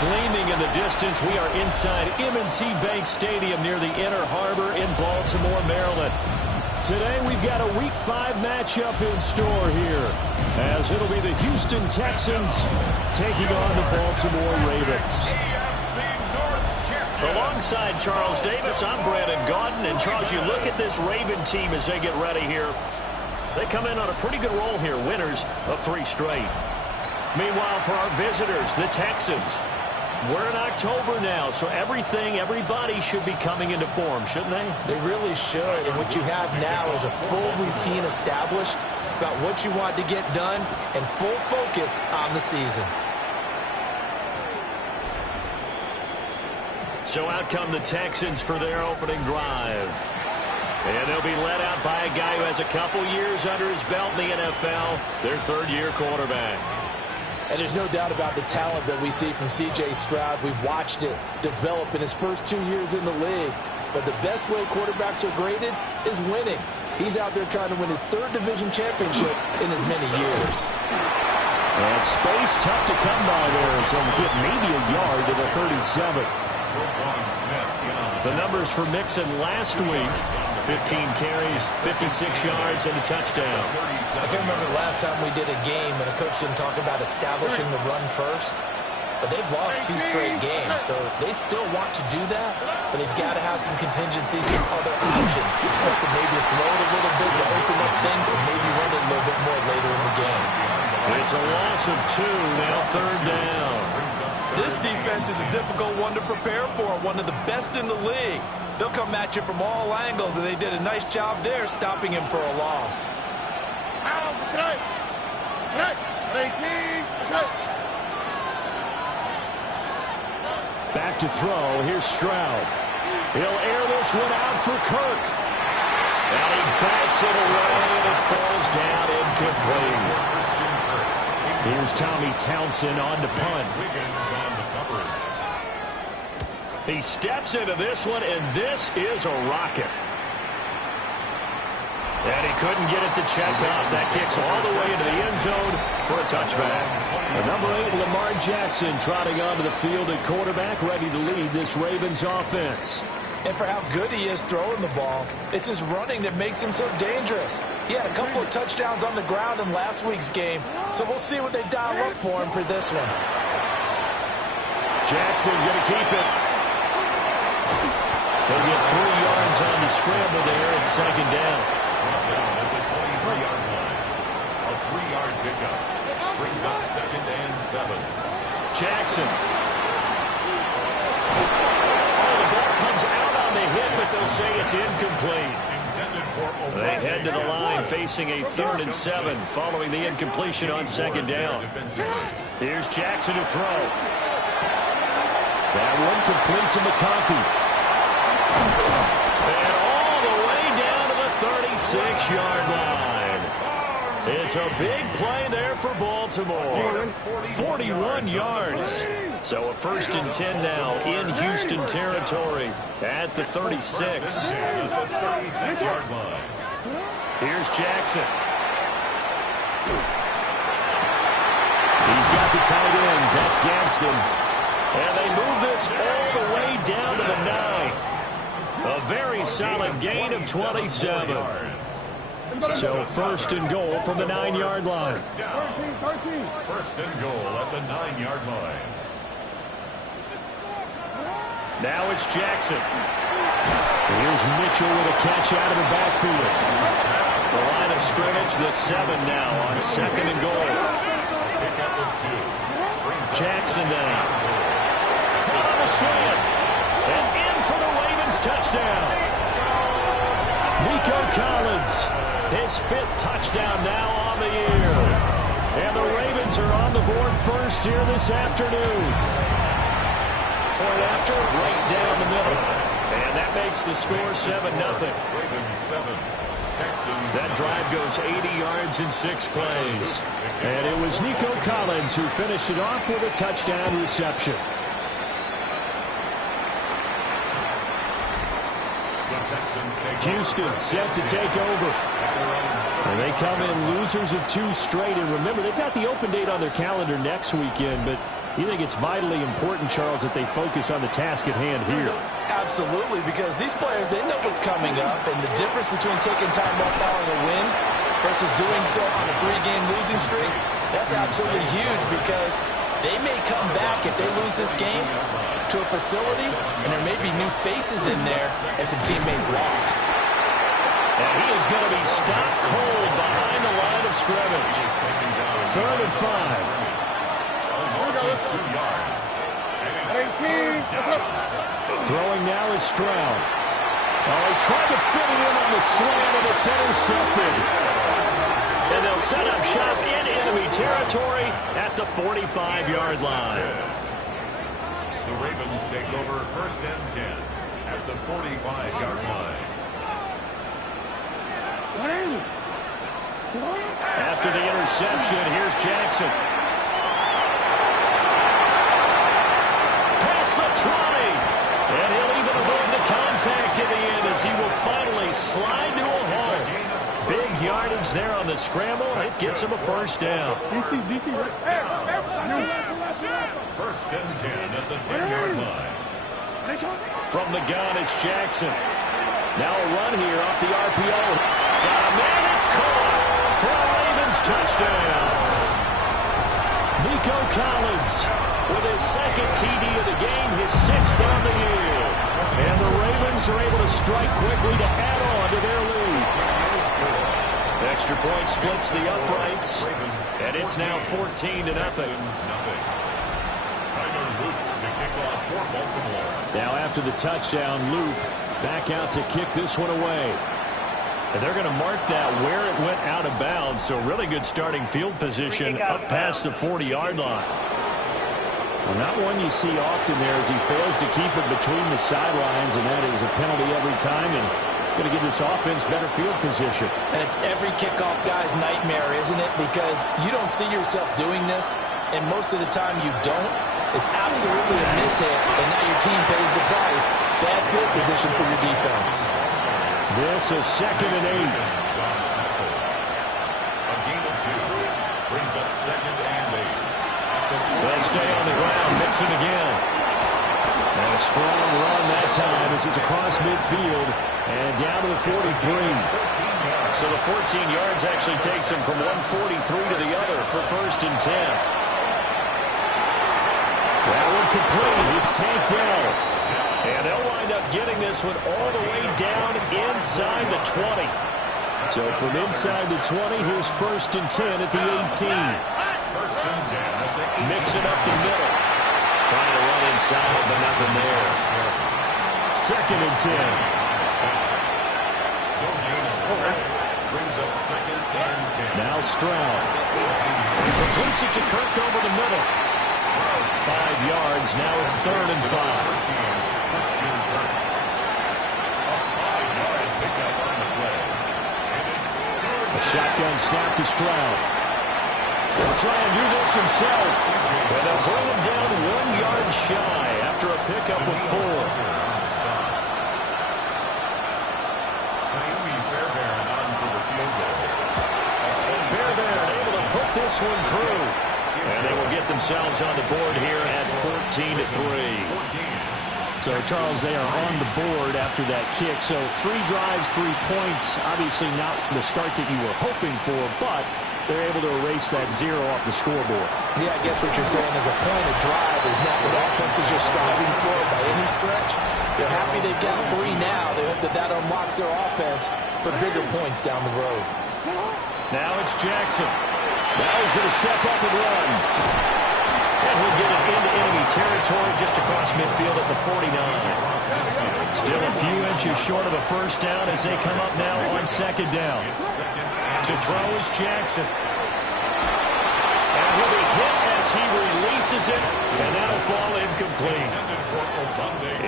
gleaming in the distance. We are inside M&T Bank Stadium near the Inner Harbor in Baltimore, Maryland. Today we've got a Week 5 matchup in store here, as it'll be the Houston Texans taking on the Baltimore Ravens. Alongside Charles Davis, I'm Brandon Gaudin. And Charles, you look at this Raven team as they get ready here. They come in on a pretty good roll here, winners of 3 straight. Meanwhile, for our visitors, the Texans, we're in October now, so everybody should be coming into form, shouldn't they? They really should, and what you have now is a full routine established about what you want to get done and full focus on the season. So out come the Texans for their opening drive. And they'll be led out by a guy who has a couple years under his belt in the NFL, their third-year quarterback. And there's no doubt about the talent that we see from C.J. Stroud. We've watched it develop in his first 2 years in the league. But the best way quarterbacks are graded is winning. He's out there trying to win his 3rd division championship in as many years. And space tough to come by there, so we'll get maybe a yard to the 37. The numbers for Mixon last week, 15 carries, 56 yards, and a touchdown. I can remember the last time we did a game and a coach didn't talk about establishing the run first. But they've lost 2 straight games, so they still want to do that, but they've got to have some contingencies, some other options. Expect them maybe to throw it a little bit to open up things and maybe run it a little bit more later in the game. It's a loss of 2, now 3rd down. This defense is a difficult one to prepare for, one of the best in the league. They'll come at you from all angles, and they did a nice job there stopping him for a loss. Back to throw. Here's Stroud. He'll air this one out for Kirk. And he bats it away, and it falls down incomplete. Here's Tommy Townsend on to punt. He steps into this one, and this is a rocket. And he couldn't get it to check up. That kicks all the way into the end zone for a touchback. The number 8, Lamar Jackson, trotting onto the field at quarterback, ready to lead this Ravens offense. And for how good he is throwing the ball, it's his running that makes him so dangerous. He had a couple of touchdowns on the ground in last week's game, so we'll see what they dial up for him for this one. Jackson going to keep it. They'll get 3 yards on the scramble there at 2nd down. At the 23-yard line, a 3-yard pickup brings up 2nd and 7. Jackson. Oh, the ball comes out on the hit, but they'll say it's incomplete. They head to the line facing a 3rd and 7 following the incompletion on 2nd down. Here's Jackson to throw. That one complete to McConkey. And all the way down to the 36-yard line. It's a big play there for Baltimore. 41 yards. So a 1st and 10 now in Houston territory at the 36. Here's Jackson. He's got the tight end. That's Gadsden. And they move this all the way down to the 9. A very solid gain of 27. So 1st and goal from the 9-yard line. 1st and goal at the 9-yard line. Now it's Jackson. Here's Mitchell with a catch out of the backfield. The line of scrimmage, the 7 now on 2nd and goal. Pickup of 2. Jackson now. Caught on the slant. And in for the Ravens touchdown. Nico Collins. His 5th touchdown now on the year. And the Ravens are on the board first here this afternoon. Point after, right down the middle. And that makes the score 7-0. Ravens 7. Texans. That drive goes 80 yards in 6 plays. And it was Nico Collins who finished it off with a touchdown reception. Houston set to take over. And they come in losers of 2 straight. And remember, they've got the open date on their calendar next weekend, but You think it's vitally important, Charles, that they focus on the task at hand here? Absolutely, because these players, they know what's coming up, and the difference between taking time off following a win versus doing so on a 3-game losing streak, that's absolutely huge because they may come back if they lose this game to a facility, and there may be new faces in there and some teammates lost. And he is going to be stopped cold behind the line of scrimmage. 3rd and 5. 2 yards. Throwing now is Stroud. Oh, he tried to fit it in on the slant, and it's intercepted. And they'll set up shop in enemy territory at the 45-yard line. The Ravens take over 1st and 10 at the 45-yard line. After the interception, here's Jackson. Past the 20. And he'll even avoid the contact in the end as he will finally slide to a hole. Big yardage there on the scramble. It gets him a 1st down. DC. 1st and 10 at the 10-yard line. From the gun, it's Jackson. Now a run here off the RPO. Got a man, it's caught for a Ravens touchdown. Nico Collins With his 2nd TD of the game, his 6th on the year. And the Ravens are able to strike quickly to add on to their lead. Extra point splits the uprights, and it's now 14-0. Tyler Luke to kick off for Baltimore. Now after the touchdown, Luke back out to kick this one away. And they're going to mark that where it went out of bounds, so really good starting field position up past the 40-yard line. Well, not one you see often there as he fails to keep it between the sidelines, and that is a penalty every time, and going to give this offense better field position. And it's every kickoff guy's nightmare, isn't it? Because you don't see yourself doing this, and most of the time you don't. It's absolutely a mishit, and now your team pays the price. Bad field position for your defense. This is 2nd and 8. A gain of 2 brings up 2nd and 8. They'll stay on the ground, mix it again. And a strong run that time as he's across midfield and down to the 43. So the 14 yards actually takes him from 143 to the other for 1st and 10. That one complete. It's tanked down. And they'll wind up getting this one all the way down inside the 20. So from inside the 20, here's 1st and 10 at the 18. 1st and 10 at the 18. Mixing up the middle. Trying to run inside, but nothing there. 2nd and 10. No gain on the brings up 2nd and 10. Now Stroud. Completes it to Kirk over the middle. 5 yards. Now it's 3rd and 5. Christian Kirk. A 5-yard pickup on the play. And it's 3rd. A shotgun snap to Stroud. He'll try and do this himself. And they'll bring him down 1 yard shy after a pickup of 4. Fairbairn on for the field goal. Fairbairn able to put this one through. And they will get themselves on the board here at 14-3. So, Charles, they are on the board after that kick. So 3 drives, 3 points. Obviously not the start that you were hoping for, but they're able to erase that 0 off the scoreboard. Yeah, I guess what you're saying is a point of drive is not what offenses are striving for by any stretch. They're happy they've got 3 now. They hope that that unlocks their offense for bigger points down the road. Now it's Jackson. Now he's going to step up and run. And he'll get it into enemy territory just across midfield at the 49. Still a few inches short of a 1st down as they come up now on 2nd down. To throw is Jackson. And he'll be hit as he releases it, and that'll fall incomplete.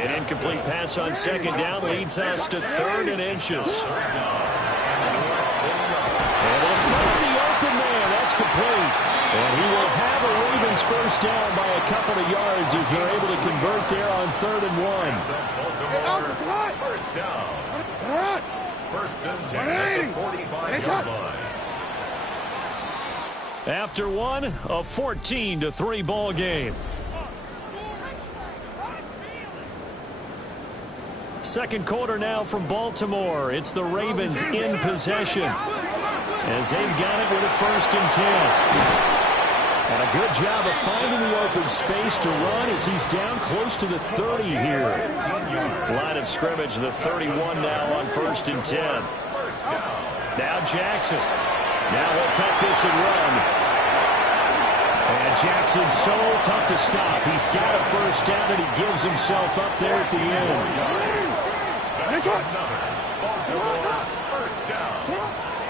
An incomplete pass on 2nd down leads us to 3rd and inches. And they'll find the open man. That's complete. And he will have a Ravens 1st down by a couple of yards as they're able to convert there on 3rd and 1. Baltimore 1st down. 1st and 10 at the 45-yard line. After one, a 14-3 ball game. Second quarter now from Baltimore. It's the Ravens in possession as they've got it with a 1st and 10. And a good job of finding the open space to run as he's down close to the 30 here. Line of scrimmage, the 31 now on 1st and 10. Now Jackson. Now he'll take this and run. And Jackson's so tough to stop. He's got a 1st down, and he gives himself up there at the end.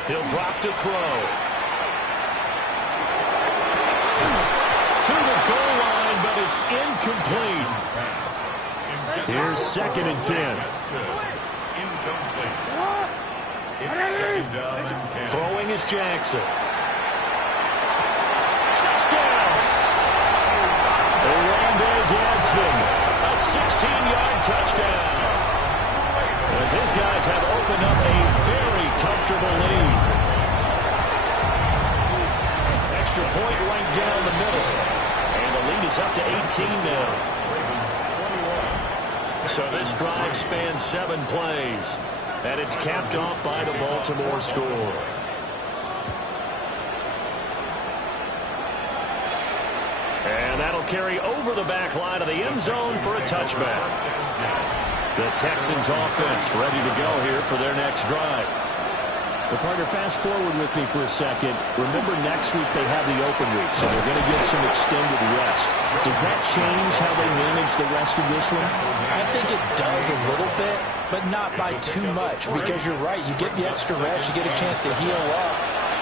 He'll drop to throw. To the goal line, but it's incomplete. Here's 2nd and 10. Throwing is Jackson. Touchdown! Olamide Gadsden, a 16-yard touchdown. As his guys have opened up a very comfortable lead. Extra point right down the middle. And the lead is up to 18 now. So this drive spans 7 plays. And it's capped off by the Baltimore score. And that'll carry over the back line of the end zone for a touchback. The Texans offense ready to go here for their next drive. Well, partner, fast forward with me for a second. Remember, next week they have the open week, so they're going to get some extended rest. Does that change how they manage the rest of this one? I think it does a little bit, but not by too much, because you're right. You get the extra rest, you get a chance to heal up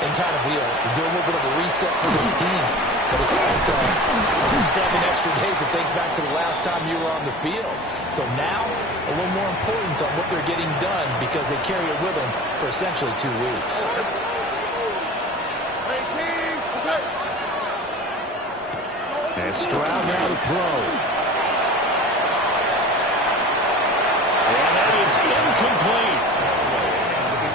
and kind of do a little bit of a reset for this team. But it's also 7 extra days to think back to the last time you were on the field. So now, a little more importance on what they're getting done because they carry it with them for essentially 2 weeks. And Stroud now to throw. And that is incomplete.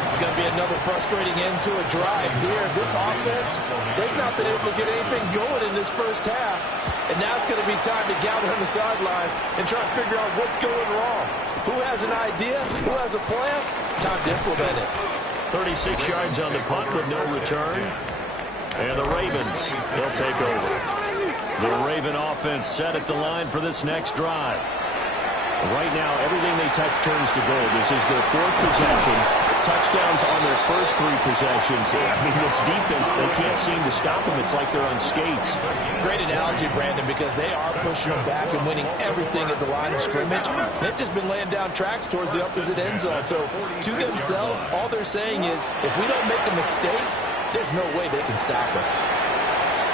It's going to be another frustrating end to a drive here. This offense, they've not been able to get anything going in this first half. And now it's going to be time to gather on the sidelines and try to figure out what's going wrong. Who has an idea? Who has a plan? Time to implement it. 36 yards on the punt with no return. And the Ravens, they'll take over. The Raven offense set at the line for this next drive. Right now, everything they touch turns to gold. This is their 4th possession. Touchdowns on their first 3 possessions. I mean, this defense, they can't seem to stop them. It's like they're on skates. Great analogy, Brandon, because they are pushing them back and winning everything at the line of scrimmage. They've just been laying down tracks towards the opposite end zone. So, to themselves, all they're saying is, if we don't make a mistake, there's no way they can stop us.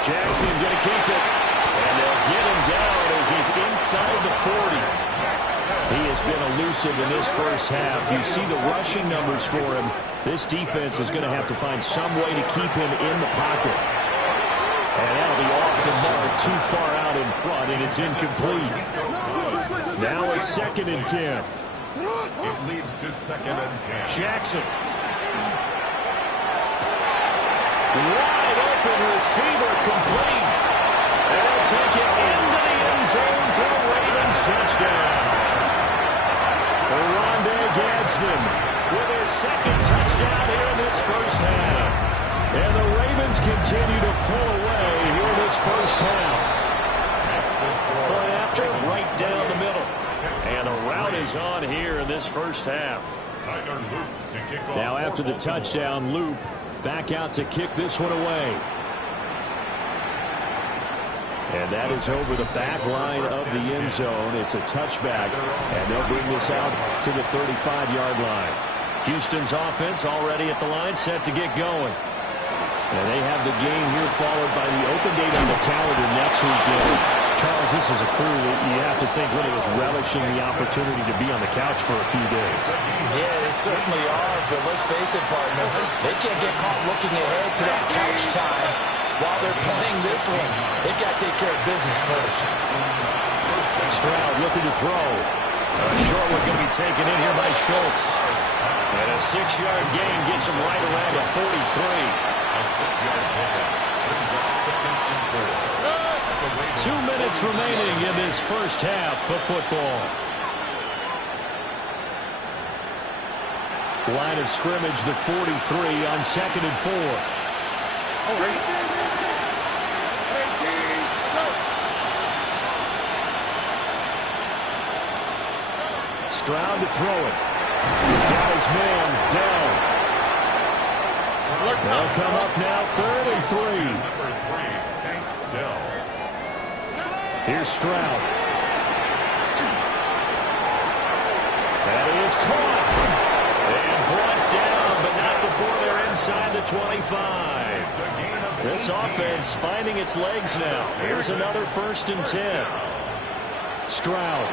Jackson going to keep it. And they'll get him down as he's inside the 40. He has been elusive in this first half. You see the rushing numbers for him. This defense is going to have to find some way to keep him in the pocket. And that'll be off the mark, too far out in front, and it's incomplete. Now a 2nd and 10. It leads to 2nd and 10. Jackson. Wide open receiver complete. And they'll take it into the end zone for a Ravens touchdown. Olamide Gadsden With his 2nd touchdown here in this first half. And the Ravens continue to pull away here in this first half. Point after, right down the middle. And the route is on here in this first half. Now after the touchdown, Loop back out to kick this one away. And that is over the back line of the end zone. It's a touchback, and they'll bring this out to the 35-yard line. Houston's offense already at the line, set to get going. And they have the game here followed by the open date on the calendar next weekend. Charles, this is a crew that you have to think really is relishing the opportunity to be on the couch for a few days. Yeah, they certainly are, but let's face it, partner. They can't get caught looking ahead to that couch time while they're playing this one. They've got to take care of business first. Stroud looking to throw. Short one going to be taken in here by Schultz. And a 6-yard gain gets him right around the 43. A 6-yard pickup brings up 2nd and 4. 2 minutes remaining in this first half of football. Line of scrimmage, the 43 on 2nd and 4. Stroud to throw it. Got his man, Dell. They'll come up now, 3rd and 3. Number 3, Tank Dell. Here's Stroud. That is caught. And brought down, but not before they're inside the 25. This offense finding its legs now. Here's another 1st and 10. Stroud.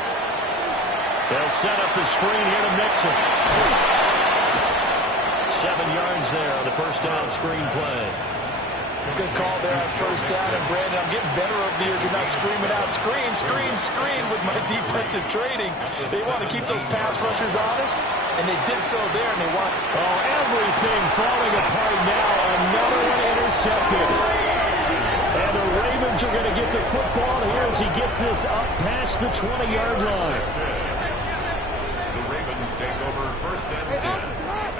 They'll set up the screen here to Mixon. 7 yards there on the first down screen play. Good call there on first down. And, Brandon, I'm getting better over the years and not screaming out, screen, screen, screen with my defensive training. They want to keep those pass rushers honest, and they did so there, and they want... Oh, everything falling apart now. Another one intercepted. And the Ravens are going to get the football here as he gets this up past the 20-yard line. The Ravens take over 1st and 10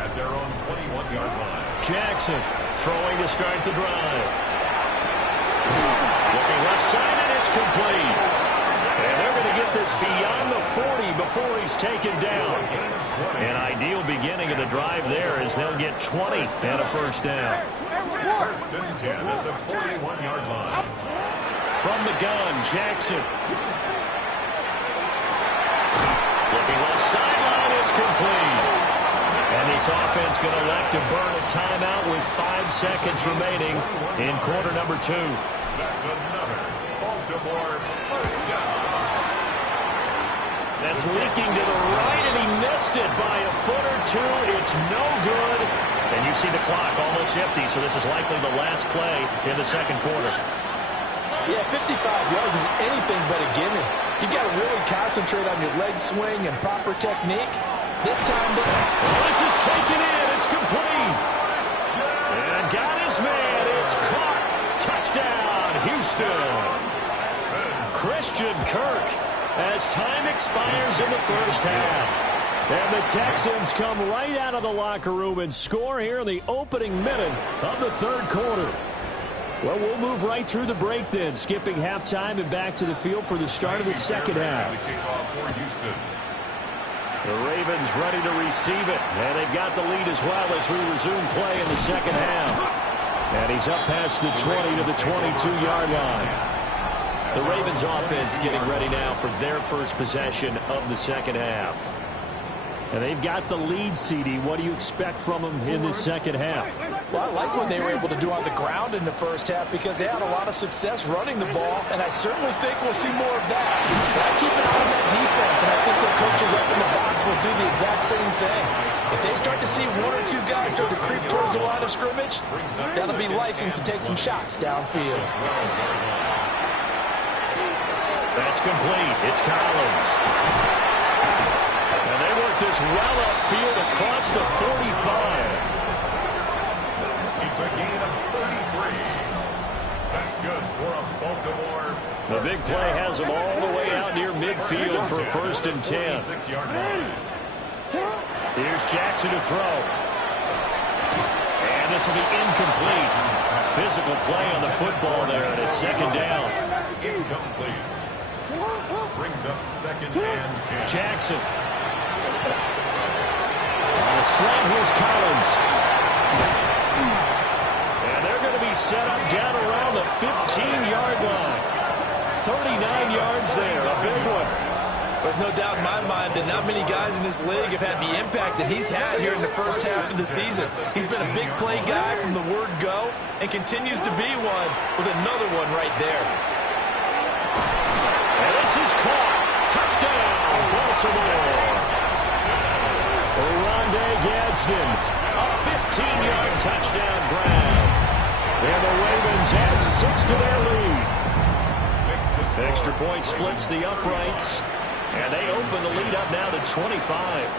at their own 21-yard line. Jackson throwing to start the drive. Looking left side, and it's complete. And they're going to get this beyond the 40 before he's taken down. An ideal beginning of the drive there as they'll get 20 and a first down. 1st and 10 at the 41-yard line. From the gun, Jackson. Looking left sideline, it's complete. And this offense going to elect to burn a timeout with 5 seconds remaining in quarter number 2. That's another Baltimore first down. That's leaking to the right, and he missed it by a foot or two. It's no good. And you see the clock almost empty, so this is likely the last play in the second quarter. Yeah, 55 yards is anything but a gimme. You got to really concentrate on your leg swing and proper technique. This time, this is taken in. It's complete. And got his man. It's caught. Touchdown, Houston. Christian Kirk as time expires in the first half. And the Texans come right out of the locker room and score here in the opening minute of the third quarter. Well, we'll move right through the break then, skipping halftime and back to the field for the start of the second half. The Ravens ready to receive it, and they've got the lead as well as we resume play in the second half. And he's up past the 20 to the 22-yard line. The Ravens offense getting ready now for their first possession of the second half. And they've got the lead, CD. What do you expect from them in this second half? Well, I like what they were able to do on the ground in the first half because they had a lot of success running the ball, and I certainly think we'll see more of that. But I keep an eye on that defense, and I think their coaches up in the box will do the exact same thing. If they start to see 1 or 2 guys start to creep towards the line of scrimmage, that'll be licensed to take some shots downfield. That's complete. It's Collins. And they work this well upfield across the 45. It's a gain of 33. That's good for a Baltimore. The big play has them all the way out near midfield for a 1st and 10. Here's Jackson to throw. And this will be incomplete. Physical play on the football there, and it's second down. Incomplete. Brings up 2nd and 10. Jackson. On a slant, here's Collins. And they're going to be set up down around the 15-yard line. 39 yards there, a big one. There's no doubt in my mind that not many guys in this league have had the impact that he's had here in the first half of the season. He's been a big play guy from the word go and continues to be one with another one right there. And this is caught. Touchdown, Baltimore. Rondé Gadsden, a 15-yard touchdown grab. And the Ravens add 6 to their lead. Extra point splits the uprights. And they open the lead up now to 25.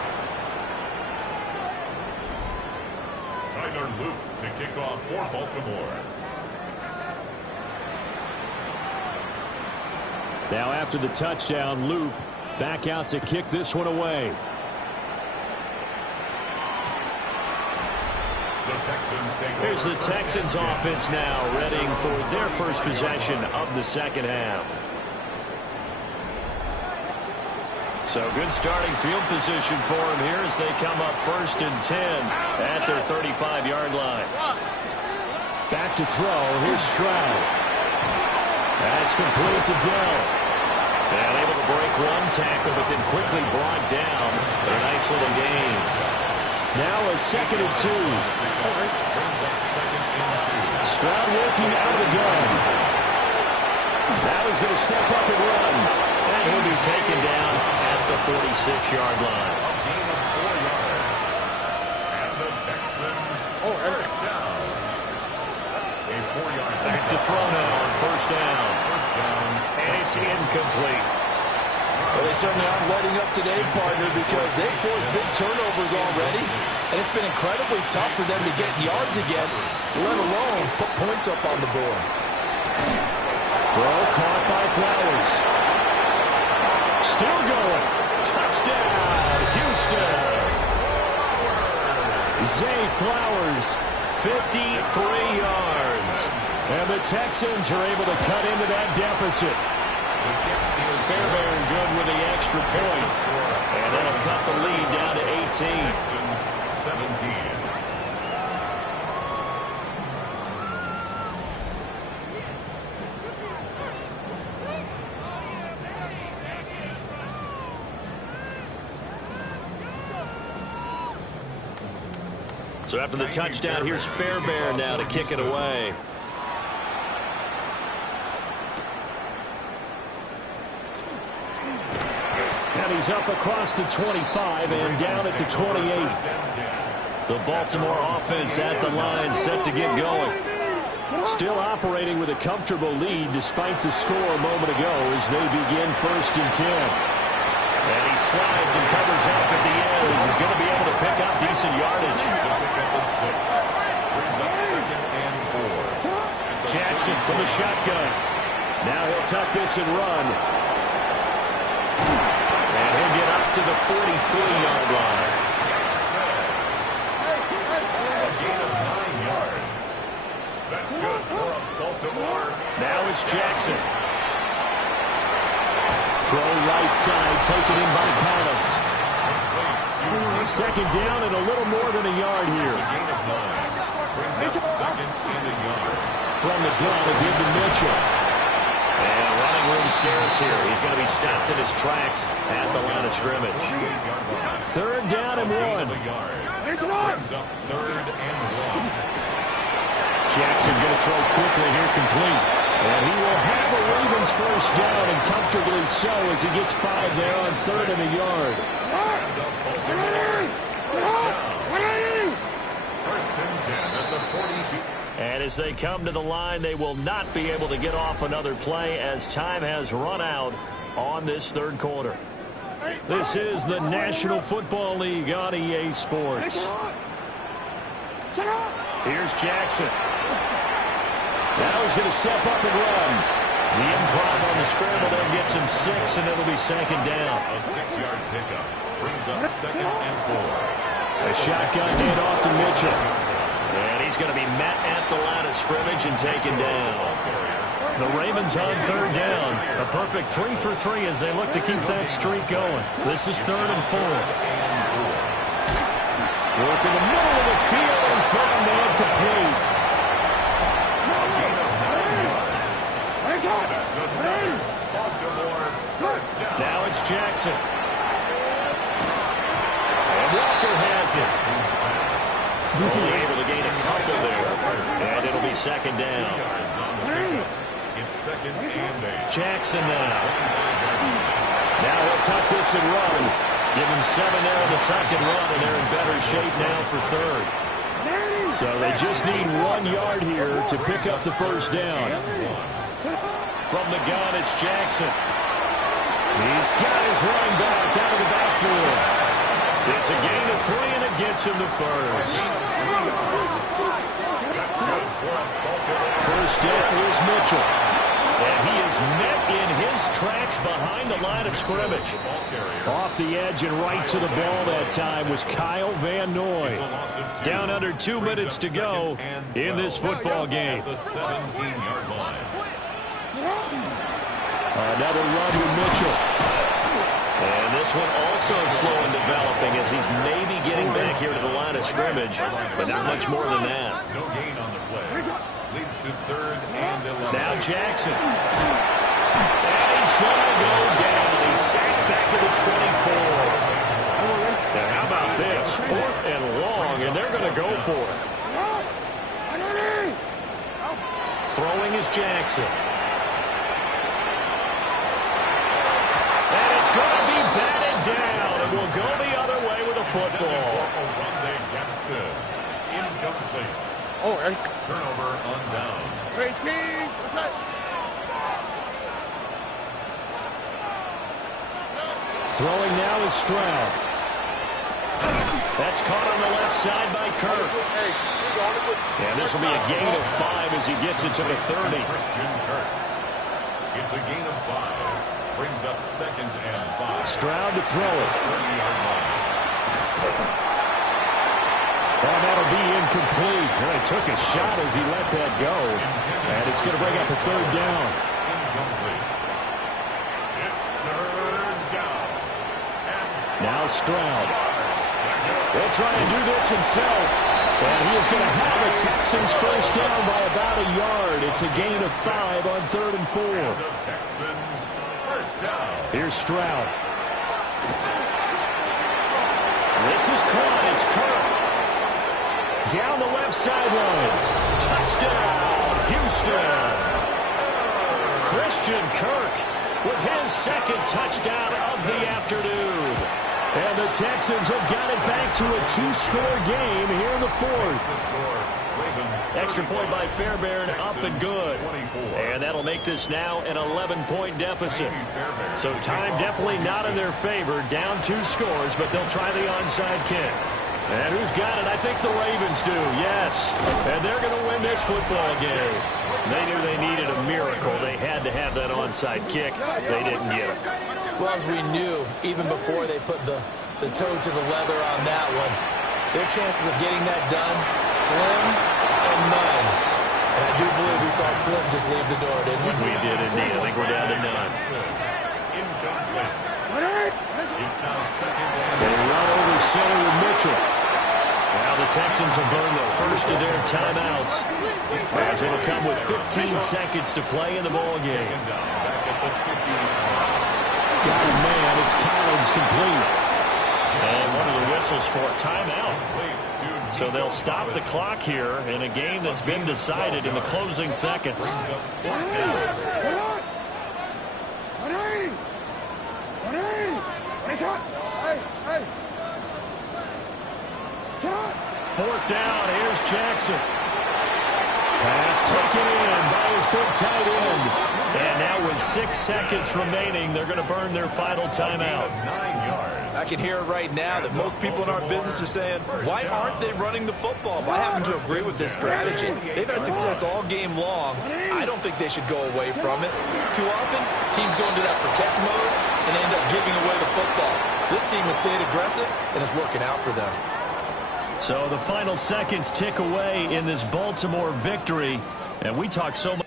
Tyler Luke to kick off for Baltimore. Now after the touchdown, Luke back out to kick this one away. Here's the Texans offense now, readying for their first possession of the second half. So good starting field position for them here as they come up 1st and 10 at their 35-yard line. Back to throw. Here's Stroud. That's complete to Dell. And able to break one tackle, but then quickly brought down. But a nice little gain. Now a 2nd and 2. Stroud working out of the gun. Now he's going to step up and run. And he'll be taken down at the 46-yard line. A gain of 4 yards. And the Texans first down. A 4-yard Back to throw now on first down. First down. And it's incomplete. Well, they certainly aren't letting up today, partner, because they've forced big turnovers already, and it's been incredibly tough for them to get yards against, let alone put points up on the board. Throw caught by Flowers. Still going. Touchdown, Houston. Zay Flowers. 53 yards. And the Texans are able to cut into that deficit. Fairbairn good with the extra point. And that'll cut the lead down to 18. Texans 17. So after the touchdown, here's Fairbairn now to kick it away. And he's up across the 25 and down at the 28. The Baltimore offense at the line, set to get going. Still operating with a comfortable lead despite the score a moment ago as they begin 1st and 10. And he slides and covers up at the end as he's going to be able to pick up decent yardage. Jackson from the shotgun. Now he'll tuck this and run. And he'll get up to the 43-yard line. A gain of 9 yards. That's good for a Baltimore. Now it's Jackson. Throw right side, taken in by Collins. 2nd down and a little more than a yard here. A gain of 9. Brings up 2nd and a yard. From the gun, a give to Mitchell. And running room scarce here. He's going to be stopped in his tracks at the line of scrimmage. 3rd down and 1. Brings up 3rd and 1. Jackson going to throw quickly here, complete. And he will have a Ravens first down, and comfortably so as he gets 5 there on 3rd and a yard. First and 10 at the 42. And as they come to the line, they will not be able to get off another play as time has run out on this 3rd quarter. This is the National Football League on EA Sports. Here's Jackson. Now he's going to step up and run. The improv on the scramble there gets him 6, and it'll be 2nd down. A 6-yard pickup brings up 2nd and 4. A shotgun handoff to Mitchell. And he's going to be met at the line of scrimmage and taken down. The Ravens on 3rd down. A perfect 3 for 3 as they look to keep that streak going. This is 3rd and 4. Work in the middle of the field. He's gone man complete. Now it's Jackson. And Walker has it. Only able to gain a couple there. And it'll be 2nd down. It's 2nd and 8. Jackson now. Now he'll tuck this and run. Give him 7 there on the tuck and run, and they're in better shape now for 3rd. So they just need 1 yard here to pick up the first down. From the gun, it's Jackson. He's got his running back out of the backfield. It's a gain of 3, and it gets him to first. First down, here's Mitchell. And he is met in his tracks behind the line of scrimmage. Off the edge and right to the ball that time was Kyle Van Noy. Down under 2 minutes to go in this football game. Another run to Mitchell. And this one also slow in developing as he's maybe getting back here to the line of scrimmage, but not much more than that. No gain on the play. Leads to 3rd and 11. Now Jackson. And he's going to go down. He's sacked back to the 24. Now how about this? 4th and long, and they're going to go for it. Throwing is Jackson. And it's going to be batted down. It will go the other way with a football. Incomplete. Turnover on down. Throwing now is Stroud. That's caught on the left side by Kirk. And this will be a gain of 5 as he gets it to the 30. Christian Kirk. It's a gain of 5. Brings up 2nd and 5. Stroud to throw it. 30-yard line. And that'll be incomplete. Really took a shot as he let that go. And it's going to bring up a 3rd down. Incomplete. It's 3rd down. Now Stroud. He'll try and do this himself. And he is going to have the Texans first down by about a yard. It's a gain of 5 on 3rd and 4. The Texans first down. Here's Stroud. This is caught. It's Kirk. Down the left sideline. Touchdown, Houston. Christian Kirk with his 2nd touchdown of the afternoon. And the Texans have got it back to a 2-score game here in the 4th. Extra point by Fairbairn, up and good. And that'll make this now an 11-point deficit. So time definitely not in their favor. Down 2 scores, but they'll try the onside kick. And who's got it? I think the Ravens do, yes. And they're going to win this football game. They knew they needed a miracle. They had to have that onside kick. They didn't get it. Well, as we knew, even before they put the toe to the leather on that one, their chances of getting that done, slim and none. And I do believe we saw Slim just leave the door, didn't we? We did indeed. I think we're down to none. Incomplete. It's now 2nd and They run over center with Mitchell. Now the Texans will burn the first of their timeouts as it'll come with 15 seconds to play in the ball game. Got a man. It's Collins complete. And one of the whistles for a timeout. So they'll stop the clock here in a game that's been decided in the closing seconds. 4th down. Here's Jackson. Pass taken in by his big tight end. And now with 6 seconds remaining, they're going to burn their final timeout. 9 yards. I can hear it right now that most people in our business are saying, why aren't they running the football? But I happen to agree with this strategy. They've had success all game long. I don't think they should go away from it. Too often, teams go into that protect mode and end up giving away the football. This team has stayed aggressive, and it's working out for them. So the final seconds tick away in this Baltimore victory. And we talk so much.